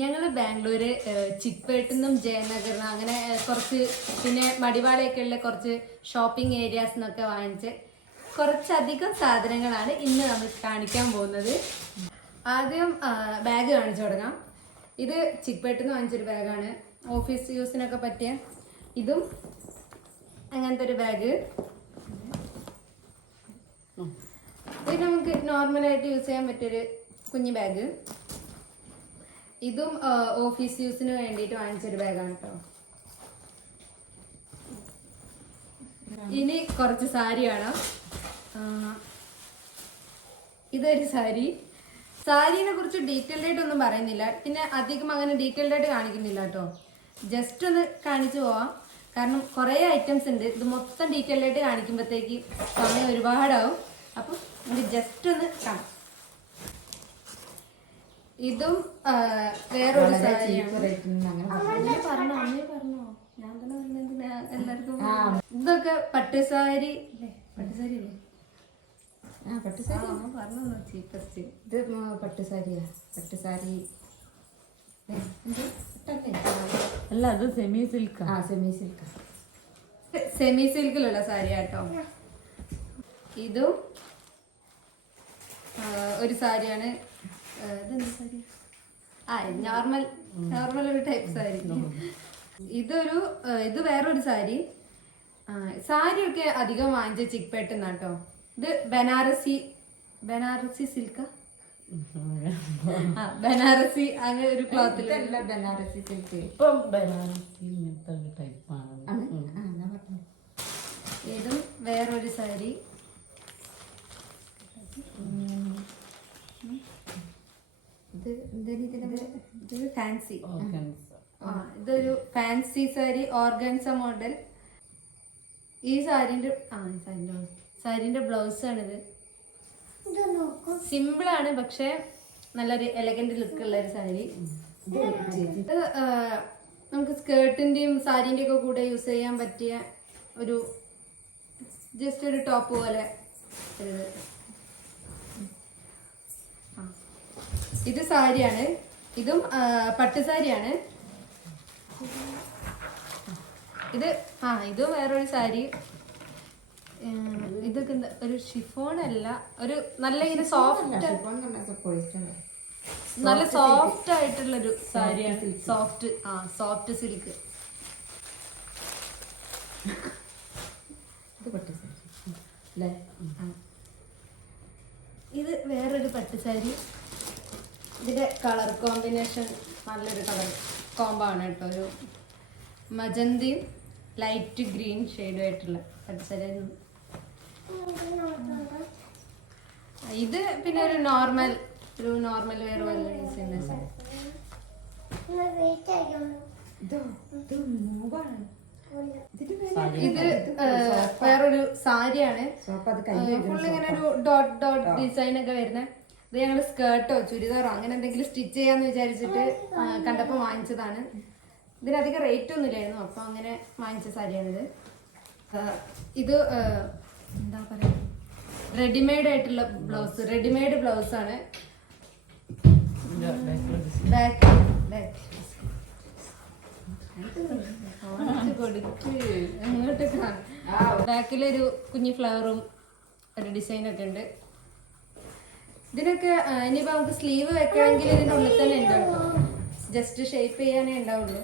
ഞങ്ങള് ബാംഗ്ലൂര് ചിക്പേട്ടിന്നും ജയനഗറിനും അങ്ങനെ കുറച്ച് പിന്നെ മടിവാളയൊക്കെയുള്ള കുറച്ച് ഷോപ്പിംഗ് ഏരിയാസ് എന്നൊക്കെ വാങ്ങിച്ച് കുറച്ചധികം സാധനങ്ങളാണ് ഇന്ന് നമ്മൾ കാണിക്കാൻ പോകുന്നത്. ആദ്യം ബാഗ് കാണിച്ചു തുടങ്ങാം. ഇത് ചിക്പേട്ടിന്ന് വാങ്ങിച്ചൊരു ബാഗാണ്, ഓഫീസ് യൂസിനൊക്കെ പറ്റിയ. ഇതും അങ്ങനത്തെ ഒരു ബാഗ്. ഇത് നമുക്ക് നോർമലായിട്ട് യൂസ് ചെയ്യാൻ പറ്റിയൊരു കുഞ്ഞു ബാഗ്. ഇതും ഓഫീസ് യൂസിന് വേണ്ടിയിട്ട് വാങ്ങിച്ചൊരു ബാഗാണ് കേട്ടോ. ഇനി കുറച്ച് സാരി കാണാം. ഇതൊരു സാരീനെ കുറിച്ച് ഡീറ്റെയിൽഡ് ആയിട്ട് ഒന്നും പറയുന്നില്ല, പിന്നെ അധികം അങ്ങനെ ഡീറ്റെയിൽഡ് ആയിട്ട് കാണിക്കുന്നില്ല കേട്ടോ. ജസ്റ്റ് ഒന്ന് കാണിച്ചു പോവാം, കാരണം കുറേ ഐറ്റംസ് ഉണ്ട്. ഇത് മൊത്തം ഡീറ്റെയിൽഡ് ആയിട്ട് കാണിക്കുമ്പോഴത്തേക്ക് സമയം ഒരുപാടാവും. അപ്പം നമുക്ക് ജസ്റ്റ് ഒന്ന് കാണാം. ഇതും വേറൊരു ഞാൻ തന്നെ എല്ലാവർക്കും ഇതൊക്കെ പട്ടുസാരി അല്ലേ? പട്ടുസാരി അല്ലേ? പറഞ്ഞു ചീപ്പസ്റ്റ്. ഇത് പട്ടുസാരിയാ? പട്ടുസാരി അല്ല, അത് സെമി സിൽക്ക്. സെമി സിൽക്കിലുള്ള സാരി കേട്ടോ. ഇതും ഒരു സാരിയാണ്. ഇതെന്താ സാരി? നോർമൽ ഒരു ടൈപ്പ് സാരി. ഇത് വേറൊരു സാരി. സാരിയൊക്കെ അധികം വാങ്ങിച്ച ചിക്പേട്ടെന്നാട്ടോ. ഇത് ബനാറസി സിൽക്കാ? ബനാറസി അങ്ങനെ ഒരു ക്ലോത്തിൽ. ബനാറസി സിൽക്ക് ഇപ്പം ബനാറസി ടൈപ്പാണ്. ഇതും വേറൊരു സാരി. ഇത് ഫാൻസി. ഇതൊരു ഫാൻസി സാരി, ഓർഗൻസ മോഡൽ. ഈ സാരിന്റെ ബ്ലൗസ് ആണിത്. സിമ്പിൾ ആണ്, പക്ഷെ നല്ലൊരു എലഗന്റ് ലുക്ക് ഉള്ള ഒരു സാരി. ഇത് നമുക്ക് സ്കേർട്ടിന്റെയും സാരിന്റെയും ഒക്കെ കൂടെ യൂസ് ചെയ്യാൻ പറ്റിയ ഒരു ജസ്റ്റ് ഒരു ടോപ്പ് പോലെ. ഇത് സാരിയാണ്. ഇതും പട്ടുസാരിയാണ്. ഇതും വേറൊരു സാരി. ഇതൊക്കെ ഒരു ഷിഫോൺ അല്ല, ഒരു നല്ല ഇങ്ങനെ നല്ല സോഫ്റ്റ് ആയിട്ടുള്ളൊരു സാരിയാണ്. Soft silk. ഇത് വേറൊരു പട്ടുസാരി. ഇതിന്റെ കളർ കോമ്പിനേഷൻ നല്ലൊരു കളർ കോംബോ ആണ് കേട്ടോ. ഒരു മജന്തയും ലൈറ്റ് ഗ്രീൻ ഷെയ്ഡുമായിട്ടുള്ള പട്ടുസാരി. ഇത് പിന്നെ ഒരു നോർമൽ വെയർ പോലെ യൂസ് ചെയ്യുന്ന സാരി. ഇത് വേറൊരു സാരിയാണ്. ഫുൾ ഇങ്ങനെ ഒരു ഡോട്ട് ഡിസൈൻ ഒക്കെ വരുന്നത്. ഇത് ഞങ്ങൾ സ്കേർട്ടോ ചുരിദാറോ അങ്ങനെ എന്തെങ്കിലും സ്റ്റിച്ച് ചെയ്യാന്ന് വിചാരിച്ചിട്ട് കണ്ടപ്പോൾ വാങ്ങിച്ചതാണ്. ഇതിനധികം റേറ്റ് ഒന്നുമില്ലായിരുന്നു, അപ്പൊ അങ്ങനെ വാങ്ങിച്ച സാരിയാണിത്. ഇത് എന്താ പറയാ, റെഡിമെയ്ഡ് ആയിട്ടുള്ള ബ്ലൗസ്. റെഡിമെയ്ഡ് ബ്ലൗസ് ആണ്. ബാക്കിലൊരു കുഞ്ഞു ഫ്ലവറും ഒരു ഡിസൈനൊക്കെ ഉണ്ട്. ഇതിനൊക്കെ ഇനിയിപ്പോ നമുക്ക് സ്ലീവ് വെക്കണമെങ്കിൽ ഇതിന്റെ ഉള്ളിൽ തന്നെ ഉണ്ടാവും. ജസ്റ്റ് ഷേപ്പ് ചെയ്യാനേ ഉണ്ടാവുള്ളൂ.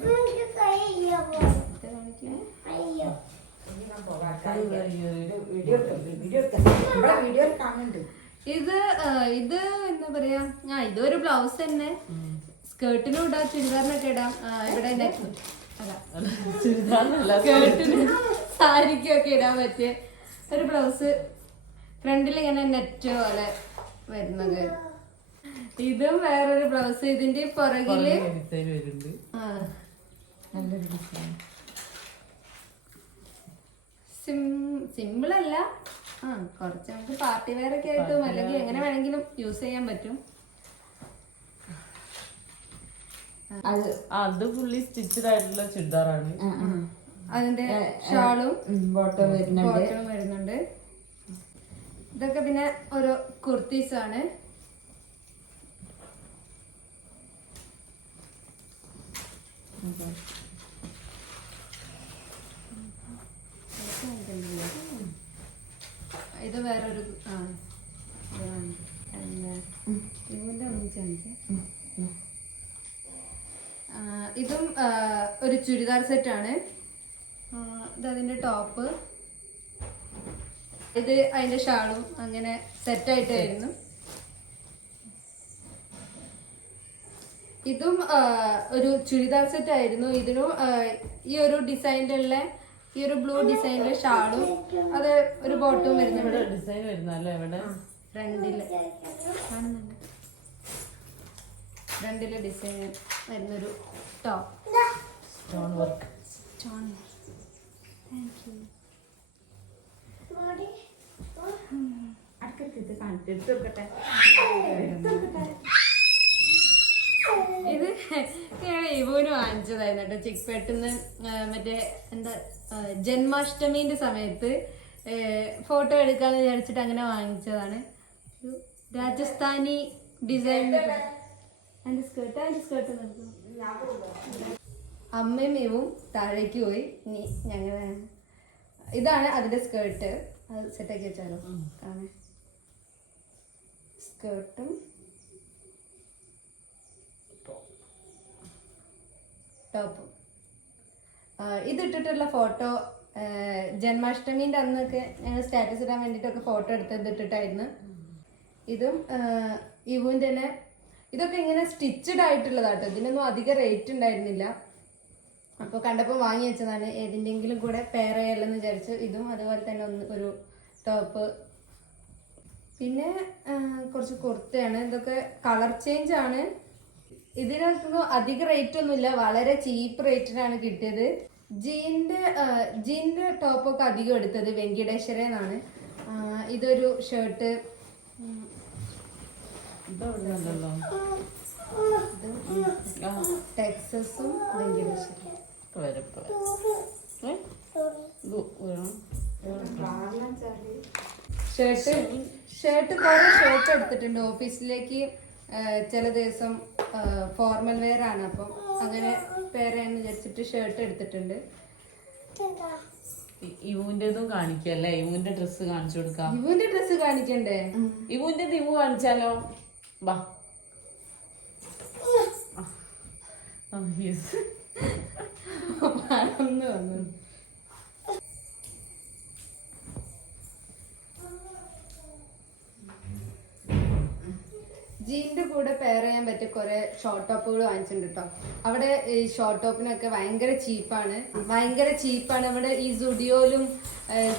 ഇത് എന്താ പറയാ, ഇതൊരു ബ്ലൗസ് തന്നെ. സ്കേർട്ടിനും ഇടാം, ചുരിദാറിനൊക്കെ ഇടാം. ഇവിടെ സ്കേർട്ടിന് സാരിക്കൊക്കെ ഇടാൻ പറ്റിയ ഒരു ബ്ലൗസ്. ഫ്രണ്ടിൽ ഇങ്ങനെ നെറ്റ് പോലെ വരുന്നത്. ഇതും വേറൊരു ബ്ലൗസ്. ഇതിന്റെ പുറകില് സിമ്പിൾ അല്ല, കുറച്ച് നമുക്ക് പാർട്ടി വെയർ ഒക്കെ ആയിട്ടും അല്ലെങ്കിൽ എങ്ങനെ വേണമെങ്കിലും യൂസ് ചെയ്യാൻ പറ്റും. അത് ഫുള്ളി സ്റ്റിച്ചഡ് ആയിട്ടുള്ള ചുരിദാറാണ്. അതിന്റെ ഷാളും ബോട്ടം വരുന്നുണ്ട്. ഇതൊക്കെ പിന്നെ ഓരോ കുർത്തീസ് ആണ്. ഇത് വേറൊരു ഇതിന്റെ ഒന്നിച്ചാണ്. ഇതും ഒരു ചുരിദാർ സെറ്റാണ്. ഇത് അതിന്റെ ടോപ്പ്, ഇത് അതിന്റെ ഷാളും അങ്ങനെ സെറ്റായിട്ടായിരുന്നു. ഇതും ഒരു ചുരിദാർ സെറ്റ് ആയിരുന്നു. ഇതിനും ഈ ഒരു ഡിസൈനിലുള്ള ഈ ഒരു ബ്ലൂ ഡിസൈനിലെ ഷാളും അത് ഒരു ബോട്ടും വരുന്നുണ്ട്. ഡിസൈൻ വരുന്നല്ലേ ഇവിടെ ഫ്രണ്ടില് കാണുന്നുണ്ട്. ഫ്രണ്ടിലെ ഡിസൈൻ വരുന്നൊരു ടോപ്പ്. Stone work. ഇത് ഞാൻ ഇവന് വാങ്ങിച്ചതായിരുന്നു കേട്ടോ ചിക്പേട്ടിന്ന്. മറ്റേ എന്താ ജന്മാഷ്ടമീന്റെ സമയത്ത് ഫോട്ടോ എടുക്കാന്ന് വിചാരിച്ചിട്ട് അങ്ങനെ വാങ്ങിച്ചതാണ്. ഒരു രാജസ്ഥാനി ഡിസൈൻ. അതിന്റെ സ്കേർട്ട് അമ്മയും ഇവും താഴേക്ക് പോയി. ഇനി ഞങ്ങള് ഇതാണ് അതിന്റെ സ്കേർട്ട്. അത് സെറ്റാക്കി വെച്ചാലോ കാണാൻ. സ്കേർട്ടും ടോപ്പും. ഇതിട്ടിട്ടുള്ള ഫോട്ടോ ജന്മാഷ്ടമീൻ്റെ അന്നൊക്കെ ഞങ്ങൾ സ്റ്റാറ്റസ് ഇടാൻ വേണ്ടിയിട്ടൊക്കെ ഫോട്ടോ എടുത്തത് ഇട്ടിട്ടായിരുന്നു. ഇതും ഇവുവിൻ്റെ തന്നെ. ഇതൊക്കെ ഇങ്ങനെ സ്റ്റിച്ചഡ് ആയിട്ടുള്ളതാട്ടോ. ഇതിനൊന്നും അധികം റേറ്റ് ഉണ്ടായിരുന്നില്ല. അപ്പോൾ കണ്ടപ്പോൾ വാങ്ങി വെച്ചതാണ്. ഏതിൻ്റെങ്കിലും കൂടെ പെയർ ചെയ്യാമെന്ന് വിചാരിച്ചു. ഇതും അതുപോലെ തന്നെ ഒരു ടോപ്പ്. പിന്നെ കുറച്ച് കുർത്തയാണ്. ഇതൊക്കെ കളർ ചേഞ്ച് ആണ്. ഇതിനൊന്നും അധിക റേറ്റ് ഒന്നുമില്ല, വളരെ ചീപ്പ് റേറ്റിനാണ് കിട്ടിയത്. ജീൻ്റെ ടോപ്പൊക്കെ അധികം എടുത്തത് വെങ്കിടേശ്വരന്നാണ്. ഇതൊരു ഷർട്ട്. ടെക്സസും വെങ്കിടേശ്വരം. ഷർട്ട് കുറെ ഷർട്ട് എടുത്തിട്ടുണ്ട് ഓഫീസിലേക്ക്. ചില ദിവസം ഫോർമൽ വെയർ ആണ്, അപ്പം അങ്ങനെ പെയർ ചെയ്യാന്ന് വിചാരിച്ചിട്ട് ഷർട്ട് എടുത്തിട്ടുണ്ട്. ഇവുന്റെതും കാണിക്കല്ലേ? ഇവുന്റെ ഡ്രസ്സ് കാണിച്ചു കൊടുക്കാം. ഇവുന്റെ ഡ്രസ്സ് കാണിക്കണ്ടേ? ഇവുന്റെ ഇവു കാണിച്ചാലോ? ബാ. വന്നു. ജീൻ്റെ കൂടെ പെയർ ചെയ്യാൻ പറ്റിയ കുറെ ഷോർട്ട് ടോപ്പുകൾ വാങ്ങിച്ചിട്ടുണ്ട് കേട്ടോ. അവിടെ ഈ ഷോർട്ട് ടോപ്പിനൊക്കെ ഭയങ്കര ചീപ്പാണ്. അവിടെ ഈ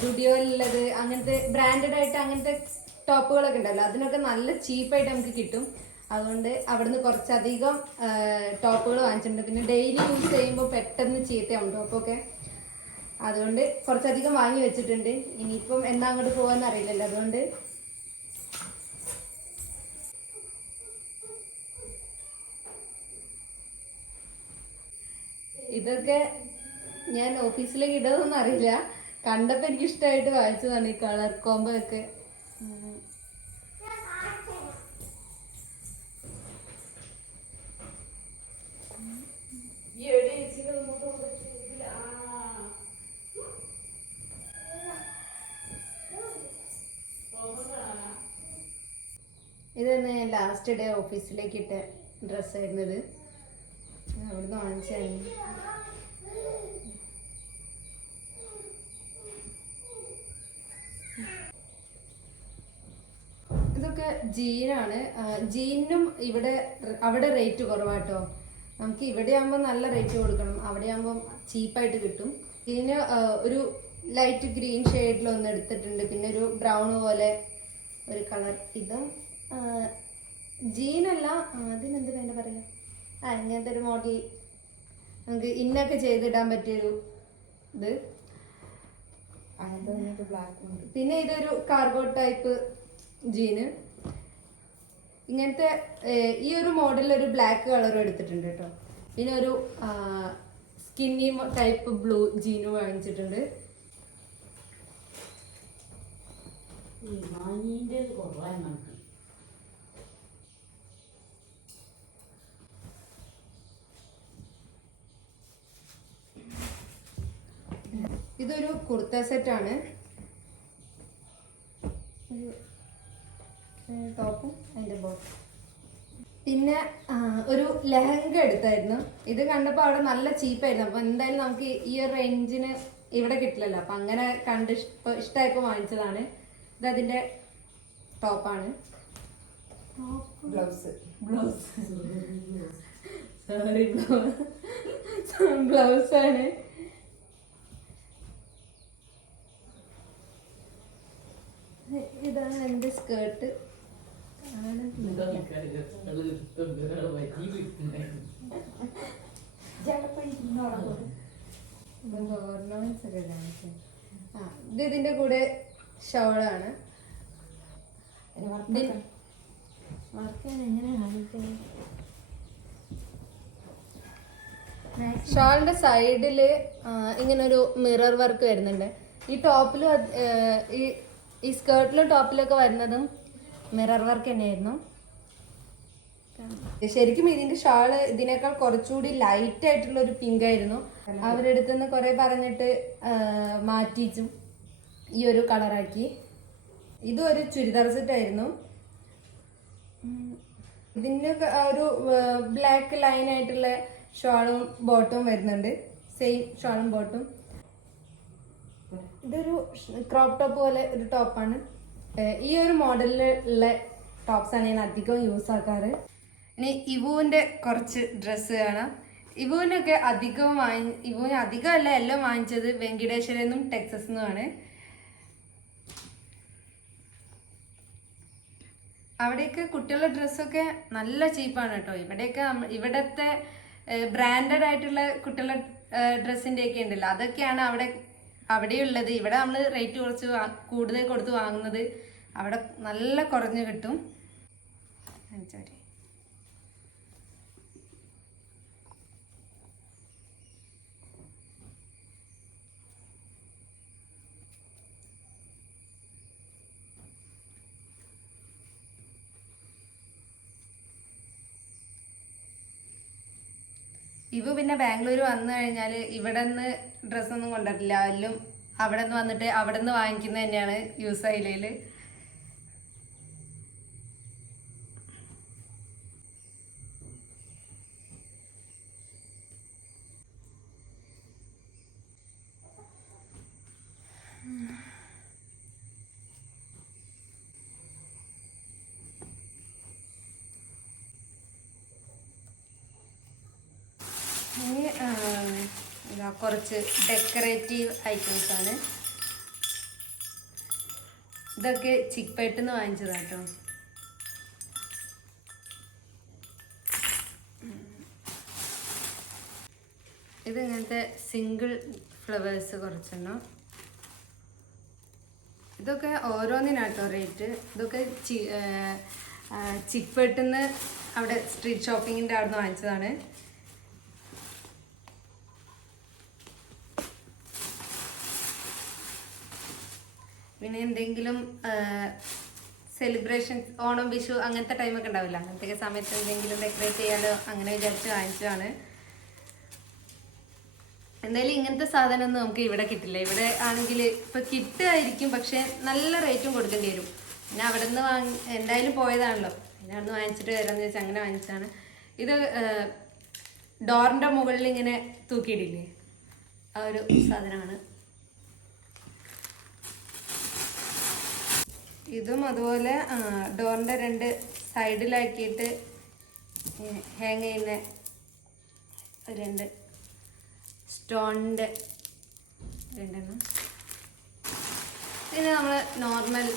സുഡിയോയിലുള്ളത് അങ്ങനത്തെ ബ്രാൻഡഡ് ആയിട്ട് അങ്ങനത്തെ ടോപ്പുകളൊക്കെ ഉണ്ടല്ലോ, അതിനൊക്കെ നല്ല ചീപ്പായിട്ട് നമുക്ക് കിട്ടും. അതുകൊണ്ട് അവിടുന്ന് കുറച്ചധികം ടോപ്പുകൾ വാങ്ങിച്ചിട്ടുണ്ട്. പിന്നെ ഡെയിലി യൂസ് ചെയ്യുമ്പോൾ പെട്ടെന്ന് ചീത്തയാവും ടോപ്പൊക്കെ. അതുകൊണ്ട് കുറച്ചധികം വാങ്ങി വെച്ചിട്ടുണ്ട്. ഇനിയിപ്പം എന്നാ അങ്ങോട്ട് പോകാന്ന് അറിയില്ലല്ലോ, അതുകൊണ്ട് ഇതൊക്കെ ഞാൻ ഓഫീസിലേക്ക് ഇടുന്നൊന്നും അറിയില്ല. കണ്ടപ്പോൾ എനിക്ക് ഇഷ്ടമായിട്ട് വായിച്ചതാണ് ഈ കളർ കോംബോ ഒക്കെ. ഇതെന്ന് ഞാൻ ലാസ്റ്റ് ഡേ ഓഫീസിലേക്ക് ഇട്ട ഡ്രസ്സായിരുന്നു. ഇത് അവിടുന്ന് വാങ്ങിച്ചായിരുന്നു. ഇതൊക്കെ ജീനാണ്. ജീനും അവിടെ റേറ്റ് കുറവാട്ടോ. നമുക്ക് ഇവിടെ ആകുമ്പോൾ നല്ല റേറ്റ് കൊടുക്കണം, അവിടെ ആകുമ്പോൾ ചീപ്പായിട്ട് കിട്ടും. ജീന് ഒരു ലൈറ്റ് ഗ്രീൻ ഷെയ്ഡിലൊന്ന് എടുത്തിട്ടുണ്ട്. പിന്നെ ഒരു ബ്രൗൺ പോലെ ഒരു കളർ. ഇതും ജീനല്ല, അതിനെന്ത് വേണ്ട പറയാ, ഇങ്ങനത്തെ ഒരു മോഡൽ നമുക്ക് ഇന്നൊക്കെ ചെയ്തിടാൻ പറ്റിയൊരു ഇത്. പിന്നെ ഇതൊരു കാർഗോ ടൈപ്പ് ജീന്. ഇങ്ങനത്തെ ഈ ഒരു മോഡലിൽ ഒരു ബ്ലാക്ക് കളറും എടുത്തിട്ടുണ്ട് കേട്ടോ. പിന്നെ ഒരു സ്കിന്നി ടൈപ്പ് ബ്ലൂ ജീനും വാങ്ങിച്ചിട്ടുണ്ട്. ഇതൊരു കുർത്ത സെറ്റാണ്. ടോപ്പും അതിൻ്റെ ബോട്ടും. പിന്നെ ഒരു ലെഹങ്ക എടുത്തായിരുന്നു. ഇത് കണ്ടപ്പോൾ അവിടെ നല്ല ചീപ്പായിരുന്നു. അപ്പോൾ എന്തായാലും നമുക്ക് ഈ ഒരു റേഞ്ചിന് ഇവിടെ കിട്ടില്ലല്ലോ. അപ്പം അങ്ങനെ കണ്ട് ഇഷ്ടമായപ്പോൾ വാങ്ങിച്ചതാണ്. ഇത് അതിൻ്റെ ടോപ്പാണ്. ബ്ലൗസ് സോറി, ബ്ലൗസാണ്. ഇതാണ് എൻ്റെ സ്കേർട്ട്. ഓർണമെന്റ്സ് ഒക്കെ കാണിക്കാം. ഇത് ഇതിൻ്റെ കൂടെ ഷോളാണ്. വർക്ക് എങ്ങനെ കാണിക്കുന്നത്? ഷോളിന്റെ സൈഡില് ഇങ്ങനെ ഒരു മിറർ വർക്ക് വരുന്നുണ്ട്. ഈ ടോപ്പിലും ഈ സ്കേർട്ടിലും ടോപ്പിലൊക്കെ വരുന്നതും മിറർ വർക്ക് തന്നെയായിരുന്നു. ശരിക്കും ഇതിന്റെ ഷാള് ഇതിനേക്കാൾ കുറച്ചുകൂടി ലൈറ്റ് ആയിട്ടുള്ള ഒരു പിങ്ക് ആയിരുന്നു. അവരെടുത്തുനിന്ന് കുറെ പറഞ്ഞിട്ട് മാറ്റിച്ചും ഈ ഒരു കളറാക്കി. ഇതും ഒരു ചുരിദാർ സെറ്റ് ആയിരുന്നു. ഇതിന് ഒരു ബ്ലാക്ക് ലൈൻ ആയിട്ടുള്ള ഷോളും ബോട്ടും വരുന്നുണ്ട്. സെയിം ഷോളും ബോട്ടും. ഇതൊരു ക്രോപ്പ് ടോപ്പ് പോലെ ഒരു ടോപ്പാണ്. ഈ ഒരു മോഡലിലുള്ള ടോപ്സാണ് ഞാൻ അധികം യൂസ് ആക്കാറ്. ഇനി ഇവുവിൻ്റെ കുറച്ച് ഡ്രസ്സ് കാണാം. ഇവുവിനൊക്കെ ഇവുവിന് അധികമല്ല എല്ലാം വാങ്ങിച്ചത് വെങ്കിടേശ്വരയിൽ നിന്നും ടെക്സസ് നിന്നുമാണ്. അവിടെയൊക്കെ കുട്ടികളുടെ ഡ്രസ്സൊക്കെ നല്ല ചീപ്പാണ് കേട്ടോ. ഇവിടെയൊക്കെ ഇവിടത്തെ ബ്രാൻഡഡ് ആയിട്ടുള്ള കുട്ടികളുടെ ഡ്രസ്സിൻ്റെ ഒക്കെ ഉണ്ടല്ലോ, അതൊക്കെയാണ് അവിടെയുള്ളത്. ഇവിടെ നമ്മൾ റേറ്റ് കുറച്ച് കൂടുതൽ കൊടുത്ത് വാങ്ങുന്നത്. അവിടെ നല്ല കുറഞ്ഞ് കിട്ടും. ഇവ പിന്നെ ബാംഗ്ലൂർ വന്നു കഴിഞ്ഞാൽ ഇവിടെ നിന്ന് ഡ്രസ്സൊന്നും കൊണ്ടിട്ടില്ല. എല്ലാം അവിടെ നിന്ന് വന്നിട്ട് അവിടെ നിന്ന് വാങ്ങിക്കുന്നത് തന്നെയാണ് യൂസ് ചെയ്യല്. കുറച്ച് ഡെക്കറേറ്റീവ് ഐറ്റംസ് ആണ്. ഇതൊക്കെ ചിക്പേട്ടിന്ന് വാങ്ങിച്ചതാട്ടോ. ഇത് ഇങ്ങനത്തെ സിംഗിൾ ഫ്ലവേഴ്സ് കുറച്ചെണ്ണം. ഇതൊക്കെ ഓരോന്നിനാട്ടോ റേറ്റ്. ഇതൊക്കെ ചിക്പേട്ടിന്ന് അവിടെ സ്ട്രീറ്റ് ഷോപ്പിങ്ങിൻ്റെ അവിടെ നിന്ന് വാങ്ങിച്ചതാണ്. പിന്നെ എന്തെങ്കിലും സെലിബ്രേഷൻ, ഓണം, വിഷു അങ്ങനത്തെ ടൈമൊക്കെ ഉണ്ടാവില്ല, അങ്ങനത്തെ സമയത്ത് എന്തെങ്കിലും ഡെക്കറേറ്റ് ചെയ്യാലോ അങ്ങനെ വിചാരിച്ച് വാങ്ങിച്ചതാണ്. എന്തായാലും ഇങ്ങനത്തെ സാധനമൊന്നും നമുക്ക് ഇവിടെ കിട്ടില്ല. ഇവിടെ ആണെങ്കിൽ ഇപ്പം കിട്ടുമായിരിക്കും, പക്ഷെ നല്ല റേറ്റും കൊടുക്കേണ്ടി വരും. പിന്നെ അവിടെ നിന്ന് എന്തായാലും പോയതാണല്ലോ, പിന്നെ അവിടെ നിന്ന് വാങ്ങിച്ചിട്ട് വരാമെന്ന് വെച്ചാൽ അങ്ങനെ വാങ്ങിച്ചതാണ്. ഇത് ഡോറിൻ്റെ മുകളിൽ ഇങ്ങനെ തൂക്കിയിടില്ലേ, ആ ഒരു സാധനമാണ്. ഇതും അതുപോലെ ഡോറിൻ്റെ രണ്ട് സൈഡിലാക്കിയിട്ട് ഹാങ് ചെയ്യുന്ന രണ്ട് സ്റ്റോണിൻ്റെ രണ്ടെണ്ണം. പിന്നെ നമ്മൾ നോർമൽ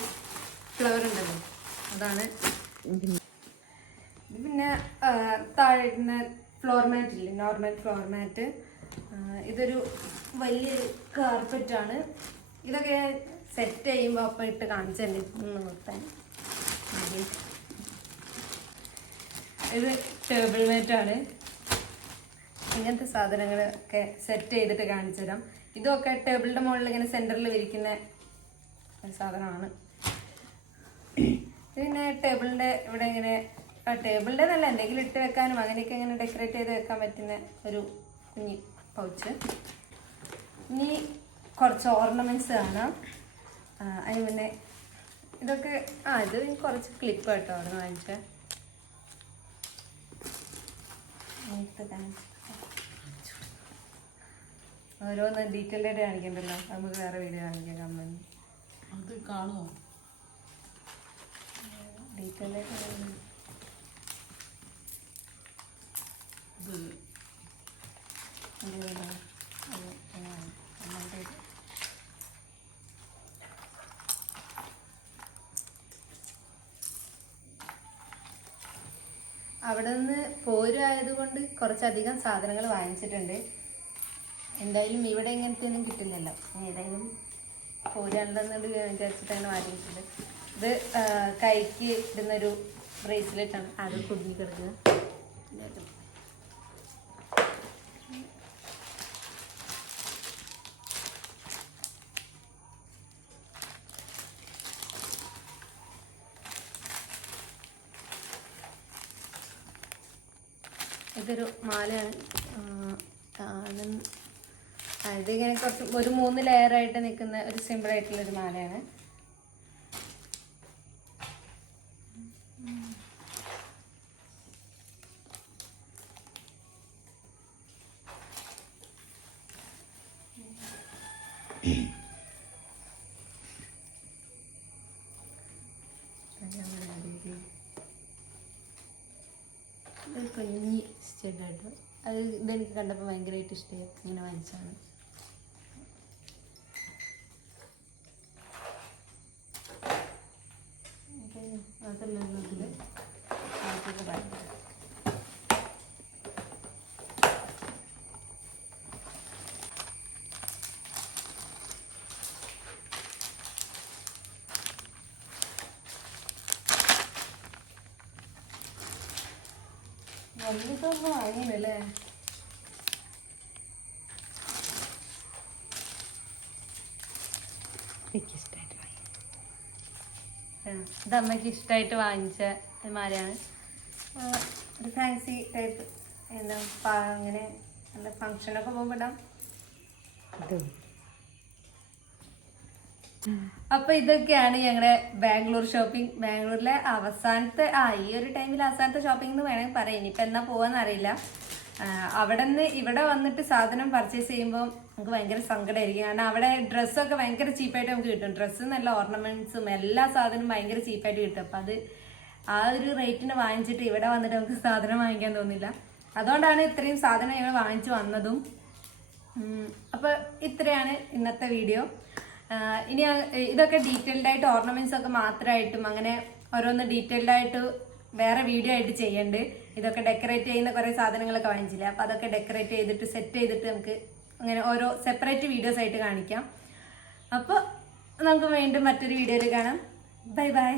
ഫ്ലവർ ഉണ്ടല്ലോ അതാണ്. പിന്നെ താഴെ ഫ്ലോർ മാറ്റ് ഇല്ലേ, നോർമൽ ഫ്ലോർ മാറ്റ്. ഇതൊരു വലിയൊരു കാർപ്പറ്റാണ്. ഇതൊക്കെ സെറ്റ് ചെയ്യുമ്പോൾ അപ്പം ഇട്ട് കാണിച്ചല്ലേ ഒന്ന് നിർത്താൻ. ഇത് ടേബിൾ മാറ്റാണ്. ഇങ്ങനത്തെ സാധനങ്ങളൊക്കെ സെറ്റ് ചെയ്തിട്ട് കാണിച്ചു തരാം. ഇതൊക്കെ ടേബിളിൻ്റെ മുകളിൽ ഇങ്ങനെ സെൻറ്ററിൽ വിരിക്കുന്ന ഒരു സാധനമാണ്. പിന്നെ ടേബിളിൻ്റെ ഇവിടെ ഇങ്ങനെ, ടേബിളിൻ്റെ നല്ല എന്തെങ്കിലും ഇട്ട് വെക്കാനും അങ്ങനെയൊക്കെ ഇങ്ങനെ ഡെക്കറേറ്റ് ചെയ്ത് വെക്കാൻ പറ്റുന്ന ഒരു കുഞ്ഞി പൗച്ച്. ഇനി കുറച്ച് ഓർണമെന്റ്സ് കാണാം. അതിന് മുന്നേ ഇതൊക്കെ ഇത് കുറച്ച് ക്ലിപ്പ് കേട്ടോ അവിടെ നിന്ന് വാങ്ങിച്ചേ. ഓരോന്ന് ഡീറ്റെയിൽ ആയിട്ട് കാണിക്കണ്ടല്ലോ, നമുക്ക് വേറെ വീഡിയോ കാണിക്കാം. കമ്മൽ അത് കാണുമോ? ഡീറ്റെയിൽ ആയിട്ട് അവിടെ നിന്ന് പോരായതുകൊണ്ട് കുറച്ചധികം സാധനങ്ങൾ വാങ്ങിച്ചിട്ടുണ്ട്. എന്തായാലും ഇവിടെ ഇങ്ങനത്തെ ഒന്നും കിട്ടില്ലല്ലോ, ഏതായാലും പോരാണ്ടെന്നുണ്ട് വിചാരിച്ചിട്ട് അങ്ങനെ വാങ്ങിച്ചിട്ടുണ്ട്. ഇത് കൈക്ക് ഇടുന്നൊരു ബ്രേസ്ലെറ്റാണ്, അത് കുടുങ്ങി കിടക്കുക. ഇതൊരു മാലയാണ്. ഇതിങ്ങനെ കുറച്ച് ഒരു 3 ലെയറായിട്ട് നിൽക്കുന്ന ഒരു സിമ്പിളായിട്ടുള്ളൊരു മാലയാണ്. ഒരു കുഞ്ഞി സ്റ്റെഡായിട്ട് അത് ഇതെനിക്ക് കണ്ടപ്പോൾ ഭയങ്കരമായിട്ട് ഇഷ്ടമായി, ഇങ്ങനെ വാങ്ങിച്ചാണ്. വലുതൊന്നും വാങ്ങിയല്ലേ. ഇത് അമ്മയ്ക്ക് ഇഷ്ടമായിട്ട് വാങ്ങിച്ച മാലയാണ്. ഒരു ഫാൻസി ടൈപ്പ്, എന്താ അങ്ങനെ നല്ല ഫങ്ഷനൊക്കെ പോകുമ്പോൾ ഇടാം. അപ്പൊ ഇതൊക്കെയാണ് ഞങ്ങളുടെ ബാംഗ്ലൂർ ഷോപ്പിംഗ്. ബാംഗ്ലൂരിലെ അവസാനത്തെ ഈ ഒരു ടൈമിൽ അവസാനത്തെ ഷോപ്പിംഗ് എന്ന് വേണമെങ്കിൽ പറയാം. ഇനിയിപ്പോൾ എന്നാ പോവാന്ന് അറിയില്ല. അവിടെ നിന്ന് ഇവിടെ വന്നിട്ട് സാധനം പർച്ചേസ് ചെയ്യുമ്പോൾ നമുക്ക് ഭയങ്കര സങ്കടമായിരിക്കും. കാരണം അവിടെ ഡ്രസ്സൊക്കെ ഭയങ്കര ചീപ്പായിട്ട് നമുക്ക് കിട്ടും. ഡ്രസ്സും നല്ല ഓർണമെന്റ്സും എല്ലാ സാധനവും ഭയങ്കര ചീപ്പായിട്ട് കിട്ടും. അപ്പം അത് ആ ഒരു റേറ്റിന് വാങ്ങിച്ചിട്ട് ഇവിടെ വന്നിട്ട് നമുക്ക് സാധനം വാങ്ങിക്കാൻ തോന്നില്ല. അതുകൊണ്ടാണ് ഇത്രയും സാധനം ഞങ്ങൾ വാങ്ങിച്ചു വന്നതും. അപ്പോൾ ഇത്രയാണ് ഇന്നത്തെ വീഡിയോ. ഇനി ഇതൊക്കെ ഡീറ്റെയിൽഡ് ആയിട്ട് ഓർണമെന്റ്സ് ഒക്കെ മാത്രമായിട്ടും അങ്ങനെ ഓരോന്ന് ഡീറ്റെയിൽഡ് ആയിട്ട് വേറെ വീഡിയോ ആയിട്ട് ചെയ്യണ്ട്. ഇതൊക്കെ ഡെക്കറേറ്റ് ചെയ്യുന്ന കുറേ സാധനങ്ങളൊക്കെ വാങ്ങിച്ചില്ല, അപ്പോൾ അതൊക്കെ ഡെക്കറേറ്റ് ചെയ്തിട്ട് സെറ്റ് ചെയ്തിട്ട് നമുക്ക് അങ്ങനെ ഓരോ സെപ്പറേറ്റ് വീഡിയോസ് ആയിട്ട് കാണിക്കാം. അപ്പോൾ നമുക്ക് വീണ്ടും മറ്റൊരു വീഡിയോയിൽ കാണാം. Bye bye.